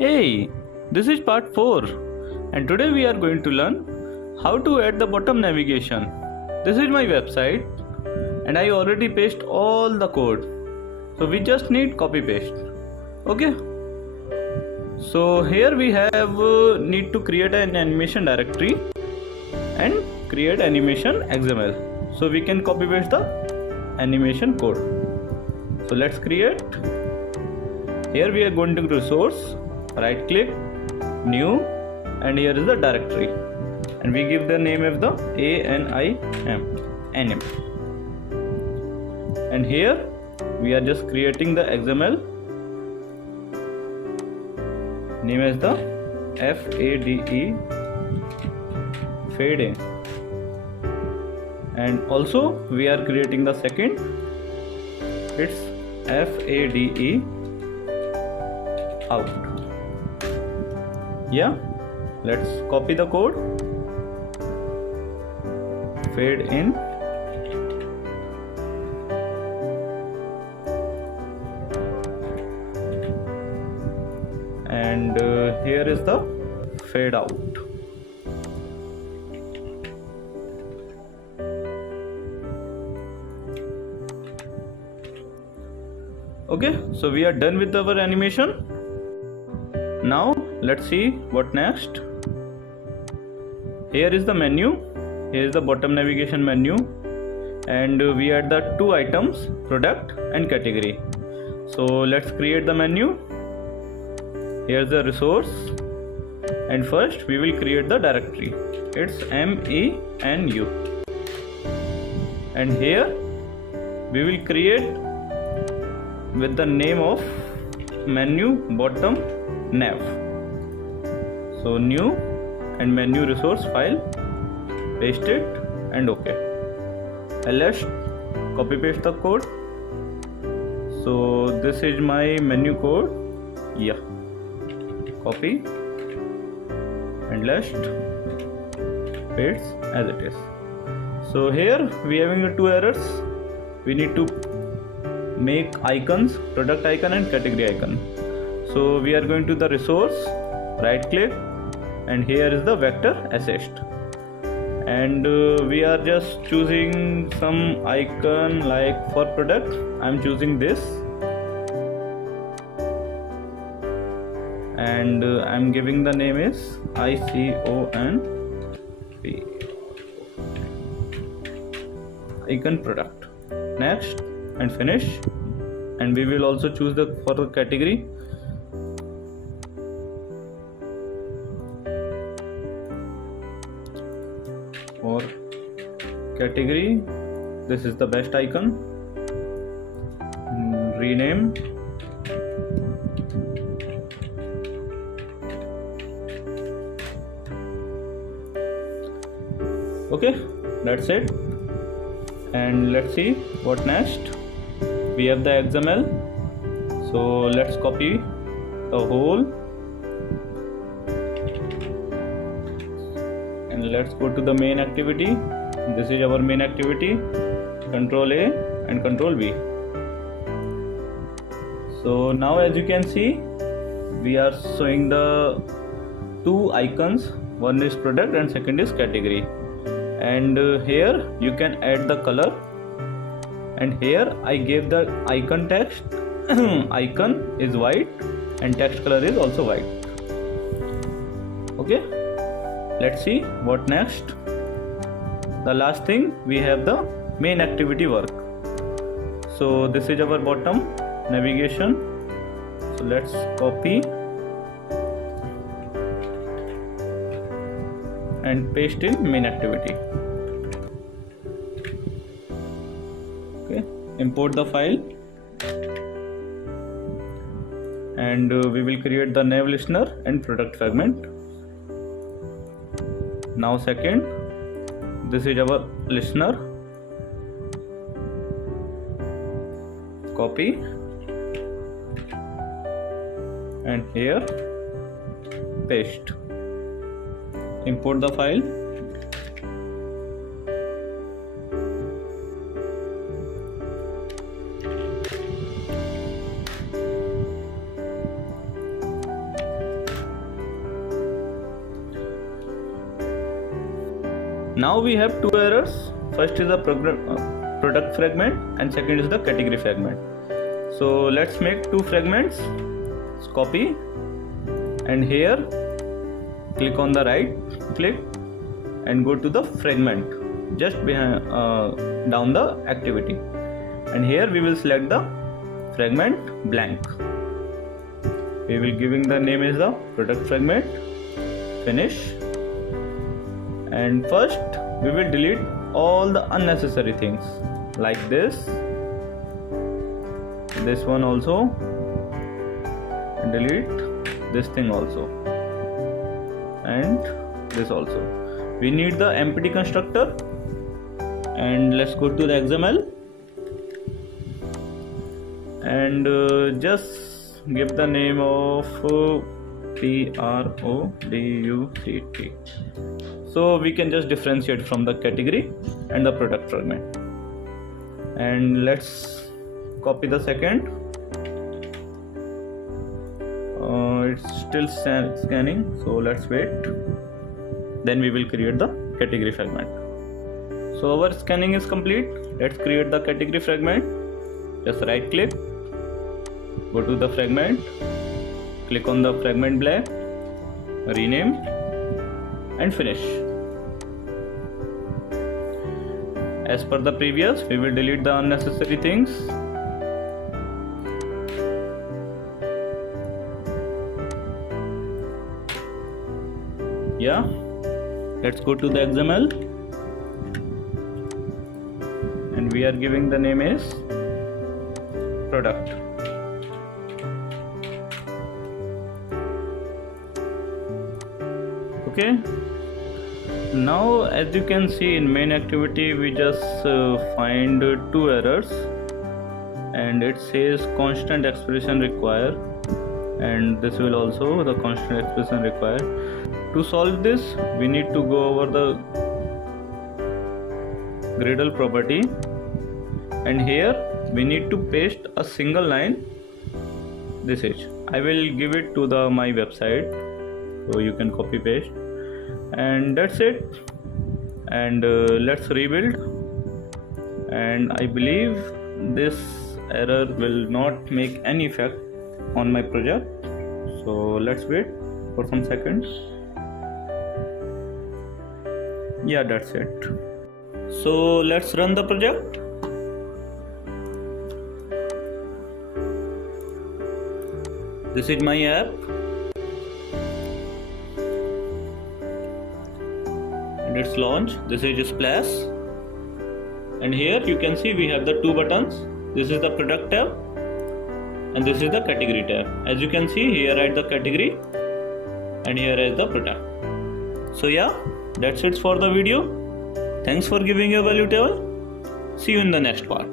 Hey, this is part 4 and today we are going to learn how to add the bottom navigation. This is my website and I already paste all the code. So we just need copy paste. Okay. So here we have need to create an animation directory and create animation XML. So we can copy paste the animation code. So let's create. Here we are going to resource, right click, new, and here is the directory, and we give the name of the anim, and here we are just creating the XML name as the fade in, and also we are creating the second, it's fade out. Yeah, let's copy the code, fade in, and here is the fade out. Okay, so we are done with our animation. Now let's see what next. Here is the menu, here is the bottom navigation menu, and we add the two items, product and category. So let's create the menu. Here's the resource, and first we will create the directory, it's MENU, and here we will create with the name of menu bottom nav. So new and menu resource file, paste it and OK. And let's copy paste the code. So this is my menu code. Yeah, copy and let's paste as it is. So here we are having two errors. We need to make icons, product icon and category icon. So we are going to the resource, right click, and here is the vector assist, and we are just choosing some icon like for product. I'm choosing this, and I'm giving the name is ICON icon product. Next and finish, and we will also choose the for the category. For category, this is the best icon. Rename, okay, that's it. And let's see what next. We have the XML, so let's copy the whole and let's go to the main activity. This is our main activity, Control A and Control V. So now as you can see, we are showing the two icons, one is product and second is category, and here you can add the color, and here I gave the icon text icon is white and text color is also white. Okay, let's see what next. The last thing, we have the main activity work. So this is our bottom navigation, so let's copy and paste in main activity. Okay, import the file, and we will create the nav listener and product fragment. Now second, this is our listener, copy, and here paste, import the file, Now we have two errors. First is the product fragment and second is the category fragment. So let's make two fragments. Let's copy and here click on the right click and go to the fragment just behind down the activity, and here we will select the fragment blank. We will giving the name is the product fragment. Finish. And first we will delete all the unnecessary things like this one also, and delete this thing also, and this also. We need the empty constructor, and let's go to the XML and just give the name of product. So we can just differentiate from the category and the product fragment. And let's copy the second. It's still scanning, so let's wait. Then we will create the category fragment. So our scanning is complete. Let's create the category fragment. Just right click, go to the fragment, click on the fragment blank, rename and finish. As per the previous, we will delete the unnecessary things. Yeah, let's go to the XML and we are giving the name is product. Okay, now as you can see in main activity we just find two errors, and it says constant expression required, and this will also the constant expression required. To solve this, we need to go over the Gradle property, and here we need to paste a single line. This is, I will give it to the my website, so you can copy paste, and that's it. And let's rebuild, and I believe this error will not make any effect on my project, so let's wait for some seconds. Yeah, that's it. So let's run the project. This is my app, and it's launched. This is Splash, and here you can see we have the two buttons. This is the product tab and this is the category tab. As you can see, here is the category and here is the product. So yeah, that's it for the video. Thanks for giving your valuable. See you in the next part.